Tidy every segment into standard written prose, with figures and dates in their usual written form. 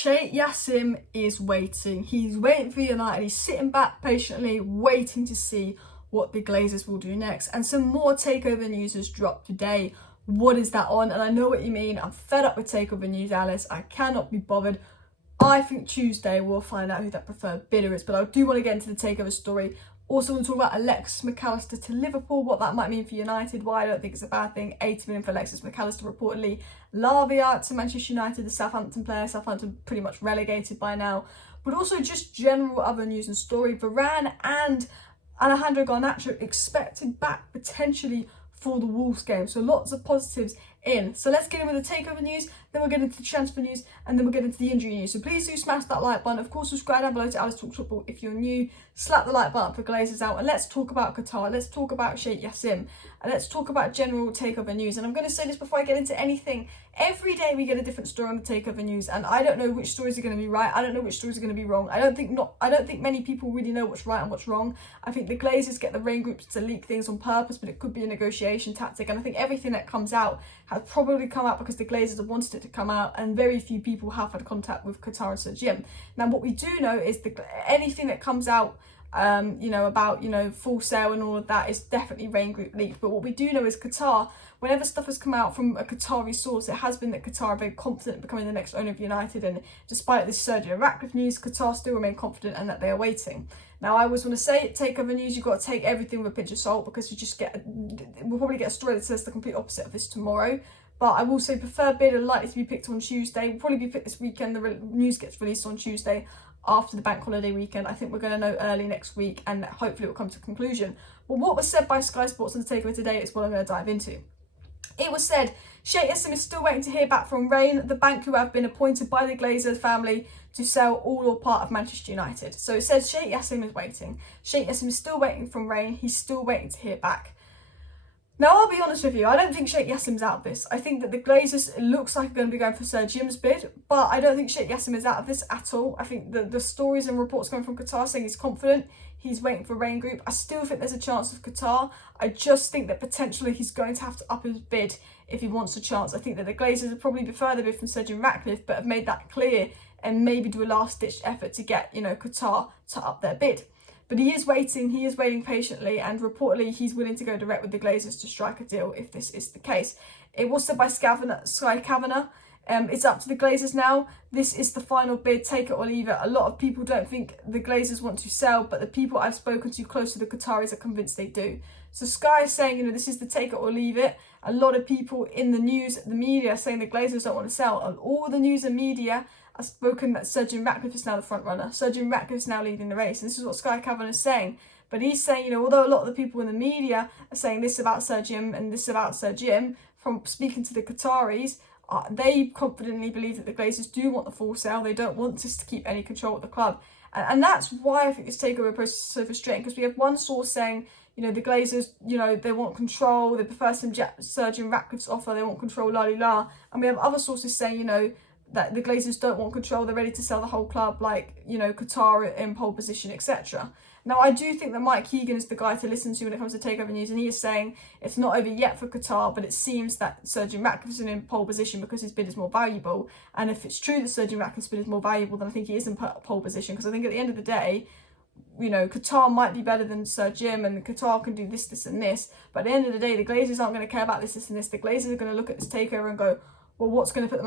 Sheikh Jassim is waiting. He's waiting for United. He's sitting back patiently, waiting to see what the Glazers will do next. And some more takeover news has dropped today. What is that on? And I know what you mean. I'm fed up with takeover news, Alice. I cannot be bothered. I think Tuesday we'll find out who that preferred bidder is. But I do want to get into the takeover story. Also want to talk about Alexis Mac Allister to Liverpool, what that might mean for United, why I don't think it's a bad thing. 80 million for Alexis Mac Allister reportedly. Lavia to Manchester United, the Southampton player. Southampton pretty much relegated by now. But also just general other news and story. Varane and Alejandro Garnacho expected back potentially for the Wolves game. So lots of positives in. So let's get in with the takeover news, then we'll get into the transfer news, and then we'll get into the injury news. So please do smash that like button. Of course, subscribe down below to Alice Talks Football if you're new. Slap the like button for Glazers out, and let's talk about Qatar. Let's talk about Sheikh Jassim, and let's talk about general takeover news. And I'm going to say this before I get into anything. Every day we get a different story on the takeover news, and I don't know which stories are going to be right. I don't know which stories are going to be wrong. I don't think many people really know what's right and what's wrong. I think the Glazers get the rain groups to leak things on purpose, but it could be a negotiation tactic. And I think everything that comes out has probably come out because the Glazers have wanted it to come out, and very few people have had contact with Qatar and Sir Jim. Now, what we do know is anything that comes out about full sale and all of that is definitely rain group leaked. But what we do know is Qatar, whenever stuff has come out from a Qatari source, it has been that Qatar are very confident in becoming the next owner of United, and despite this surge in Ratcliffe news, Qatar still remain confident and that they are waiting. Now, I always want to say, takeover news, you've got to take everything with a pinch of salt, because we'll probably get a story that says the complete opposite of this tomorrow. But I will say preferred bidder likely to be picked on Tuesday. Will probably be picked this weekend. The news gets released on Tuesday after the bank holiday weekend. I think we're going to know early next week, and hopefully it will come to a conclusion. But what was said by Sky Sports on the takeover today is what I'm going to dive into. It was said Sheikh Jassim is still waiting to hear back from Rain, the bank who have been appointed by the Glazers family to sell all or part of Manchester United. So it says Sheikh Jassim is waiting. Sheikh Jassim is still waiting from Rain. He's still waiting to hear back. Now, I'll be honest with you, I don't think Sheikh Jassim's out of this. I think that the Glazers, it looks like, are going to be going for Sir Jim's bid, but I don't think Sheikh Jassim is out of this at all. I think the stories and reports coming from Qatar saying he's confident, he's waiting for Rain Group. I still think there's a chance of Qatar. I just think that potentially he's going to have to up his bid if he wants a chance. I think that the Glazers would probably prefer the bid from Sir Jim Ratcliffe, but have made that clear and maybe do a last-ditch effort to get, Qatar to up their bid. But he is waiting patiently, and reportedly he's willing to go direct with the Glazers to strike a deal if this is the case. It was said by Sky Kavanagh, it's up to the Glazers now. This is the final bid, take it or leave it. A lot of people don't think the Glazers want to sell, but the people I've spoken to close to the Qataris are convinced they do. So Sky is saying, this is the take it or leave it. A lot of people in the news, the media, are saying the Glazers don't want to sell. And all the news and media have spoken that Sir Jim Ratcliffe is now the front runner. Sir Jim Ratcliffe is now leading the race. And this is what Sky Kavanagh is saying. But he's saying, although a lot of the people in the media are saying this about Sir Jim and this about Sir Jim, from speaking to the Qataris, they confidently believe that the Glazers do want the full sale. They don't want us to keep any control of the club. And that's why I think this takeover process is so frustrating, because we have one source saying, the Glazers, they want control, they prefer Sir Jim Ratcliffe's offer, they want control, la. And we have other sources saying, that the Glazers don't want control, they're ready to sell the whole club, like, Qatar in pole position, etc. Now, I do think that Mike Keegan is the guy to listen to when it comes to takeover news, and he is saying it's not over yet for Qatar, but it seems that Sir Jim Ratcliffe is in pole position because his bid is more valuable. And if it's true that Sir Jim Ratcliffe's bid is more valuable, then I think he is in pole position, because I think at the end of the day, Qatar might be better than Sir Jim, and Qatar can do this, and this. But at the end of the day, the Glazers aren't going to care about this, and this. The Glazers are going to look at this takeover and go, well, what's going to put the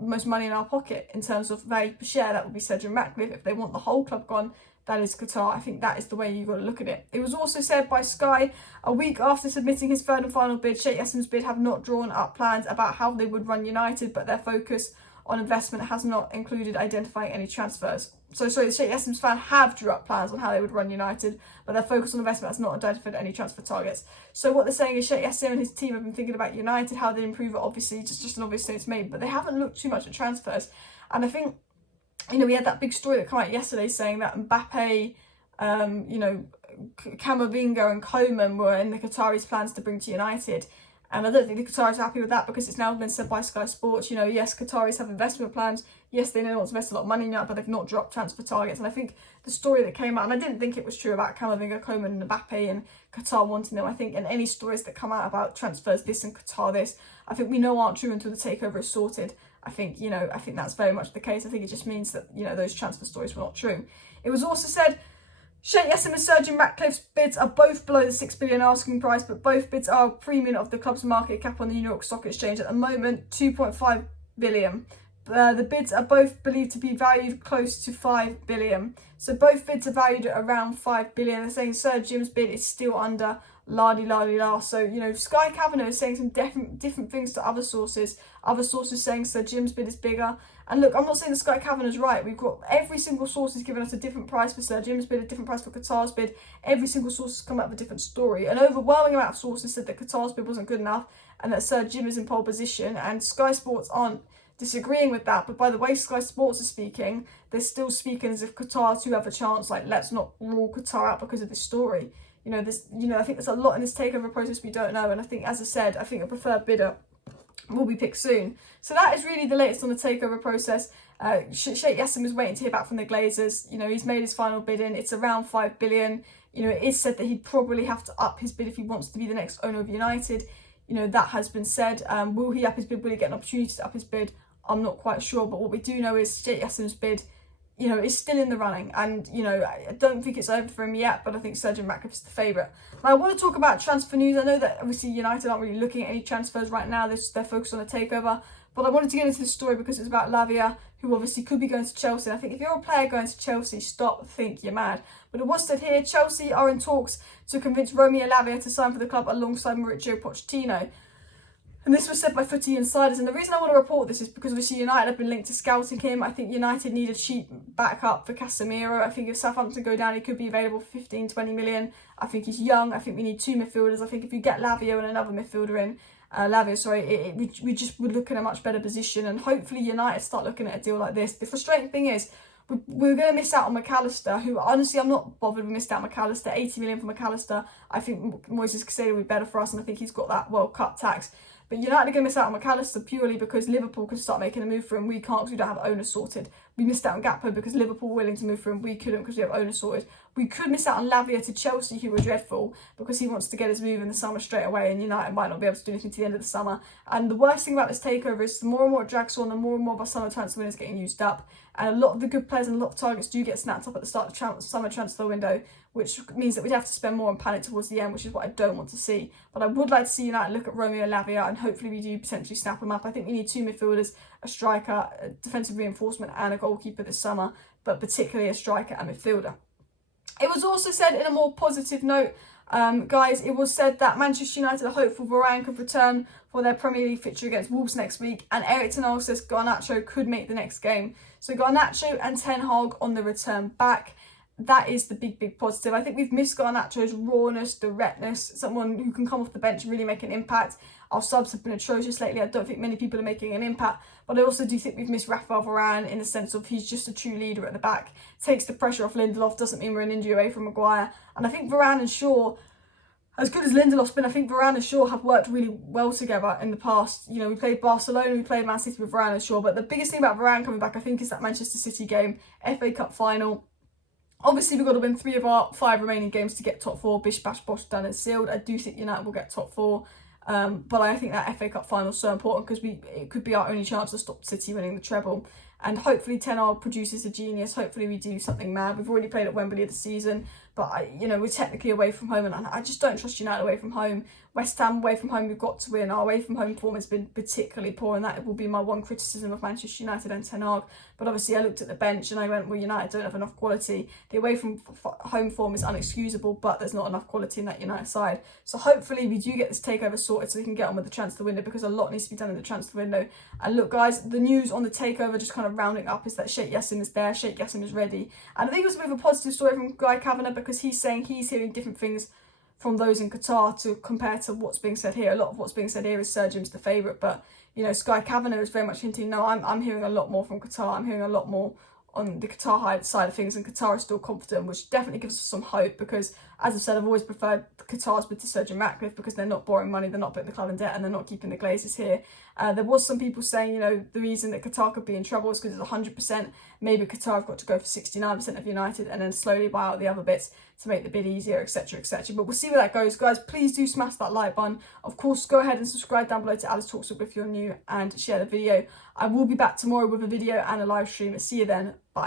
most money in our pocket in terms of value per share? That would be Sir Jim Ratcliffe. If they want the whole club gone, that is Qatar. I think that is the way you've got to look at it. It was also said by Sky, a week after submitting his third and final bid, Sheikh Jassim's bid have not drawn up plans about how they would run United, but their focus on investment has not included identifying any transfers. So the Sheikh Jassim's fan have drew up plans on how they would run United, but their focus on investment has not identified any transfer targets. So what they're saying is Sheikh Jassim and his team have been thinking about United, how they improve it, obviously, just an obvious statement made, but they haven't looked too much at transfers. And I think, we had that big story that came out yesterday saying that Mbappe, Camavinga and Coman were in the Qataris' plans to bring to United. And I don't think the Qataris are happy with that, because it's now been said by Sky Sports, yes, Qataris have investment plans. Yes, they know they want to invest a lot of money now, but they've not dropped transfer targets. And I think the story that came out, and I didn't think it was true about Camavinga, Coman and Mbappe and Qatar wanting them. I think in any stories that come out about transfers, this and Qatar this, I think we know aren't true until the takeover is sorted. I think, you know, I think that's very much the case. I think it just means that, you know, those transfer stories were not true. It was also said Sheikh Jassim and Sir Jim Ratcliffe's bids are both below the 6 billion asking price, but both bids are a premium of the club's market cap on the New York Stock Exchange at the moment, 2.5 billion. The bids are both believed to be valued close to 5 billion. So both bids are valued at around 5 billion. They're saying Sir Jim's bid is still under la-di-la-di-la. So, you know, Sky Kavanagh is saying some different things to other sources. Other sources saying Sir Jim's bid is bigger. And look, I'm not saying that Sky Kavanagh's right. We've got every single source is giving us a different price for Sir Jim's bid, a different price for Qatar's bid. Every single source has come up with a different story. An overwhelming amount of sources said that Qatar's bid wasn't good enough and that Sir Jim is in pole position. And Sky Sports aren't disagreeing with that, but by the way Sky Sports are speaking, they're still speaking as if Qatar too have a chance. Like, let's not rule Qatar out because of this story. You know, this, you know, I think there's a lot in this takeover process we don't know, and I think, as I said, I think a preferred bidder will be picked soon. So that is really the latest on the takeover process. Sheikh Jassim is waiting to hear back from the Glazers. You know, he's made his final bid in. It's around 5 billion. You know, it is said that he'd probably have to up his bid if he wants to be the next owner of United. You know, that has been said. Will he up his bid? Will he get an opportunity to up his bid? I'm not quite sure, but what we do know is Sheikh Jassim's bid, you know, is still in the running, and, you know, I don't think it's over for him yet, but I think Sir Jim Ratcliffe is the favourite. Now, I want to talk about transfer news. I know that obviously United aren't really looking at any transfers right now. They're focused on a takeover, but I wanted to get into this story because it's about Lavia, who obviously could be going to Chelsea. I think if you're a player going to Chelsea, stop, think you're mad. But it was said here, Chelsea are in talks to convince Romeo Lavia to sign for the club alongside Mauricio Pochettino. And this was said by Footy Insiders. And the reason I want to report this is because obviously United have been linked to scouting him. I think United need a cheap backup for Casemiro. I think if Southampton go down, he could be available for 15, 20 million. I think he's young. I think we need two midfielders. I think if you get Lavia and another midfielder in, we just would look in a much better position. And hopefully United start looking at a deal like this. The frustrating thing is, we're going to miss out on McAllister, who honestly I'm not bothered we missed out on McAllister. 80 million for McAllister. I think Moises Caicedo would be better for us, and I think he's got that World Cup tax. But United are going to miss out on McAllister purely because Liverpool can start making a move for him. We can't because we don't have owners sorted. We missed out on Gakpo because Liverpool were willing to move for him. We couldn't because we have owners sorted. We could miss out on Lavia to Chelsea, who were dreadful, because he wants to get his move in the summer straight away, and United might not be able to do anything to the end of the summer. And the worst thing about this takeover is the more and more it drags on, the more and more of our summer transfer windows getting used up. And a lot of the good players and a lot of targets do get snapped up at the start of the summer transfer window, which means that we'd have to spend more on panic towards the end, which is what I don't want to see. But I would like to see United look at Romeo Lavia, and hopefully we do potentially snap him up. I think we need two midfielders, a striker, a defensive reinforcement and a goalkeeper this summer, but particularly a striker and midfielder. It was also said in a more positive note, guys, it was said that Manchester United are hopeful Varane could return for their Premier League fixture against Wolves next week, and Eric Ten Hag says Garnacho could make the next game. So Garnacho and Ten Hag on the return back. That is the big positive. I think we've missed Garnacho's rawness, directness, someone who can come off the bench and really make an impact. Our subs have been atrocious lately. I don't think many people are making an impact, but I also do think we've missed Rafael Varane in the sense of he's just a true leader at the back. Takes the pressure off Lindelof, doesn't mean we're an injury away from Maguire. And I think Varane and Shaw, as good as Lindelof's been, I think Varane and Shaw have worked really well together in the past. You know, we played Barcelona, we played Man City with Varane and Shaw, but the biggest thing about Varane coming back, I think, is that Manchester City game, FA Cup final. Obviously, we've got to win 3 of our 5 remaining games to get top 4. Bish, bash, bosh, done and sealed. I do think United will get top 4. But I think that FA Cup final is so important because it could be our only chance to stop City winning the treble. And hopefully Ten Hag produces a genius. Hopefully we do something mad. We've already played at Wembley this season, but we're technically away from home, and I just don't trust United away from home. West Ham away from home, we've got to win. Our away from home form has been particularly poor, and that will be my one criticism of Manchester United and Ten Hag. But obviously I looked at the bench and I went, well, United don't have enough quality. The away from home form is unexcusable, but there's not enough quality in that United side. So hopefully we do get this takeover sorted so we can get on with the transfer window, because a lot needs to be done in the transfer window. And look, guys, the news on the takeover, just kind of rounding up, is that Sheikh Jassim is there. Sheikh Jassim is ready. And I think it was a bit of a positive story from Guy Kavanagh, because he's saying he's hearing different things from those in Qatar to compare to what's being said here. A lot of what's being said here is Sir Jim's the favourite, but Sky Kavanagh is very much hinting, no, I'm hearing a lot more from Qatar. I'm hearing a lot more on the Qatar side of things, and Qatar is still confident, which definitely gives us some hope, because As I've said, I've always preferred Qatar's bid to Sir Jim Ratcliffe because they're not borrowing money, they're not putting the club in debt, and they're not keeping the Glazers here. There was some people saying, you know, the reason that Qatar could be in trouble is because it's 100%. Maybe Qatar have got to go for 69% of United and then slowly buy out the other bits to make the bid easier, etc, etc. But we'll see where that goes. Guys, please do smash that like button. Of course, go ahead and subscribe down below to Alice Talks Up if you're new, and share the video. I will be back tomorrow with a video and a live stream. See you then. Bye.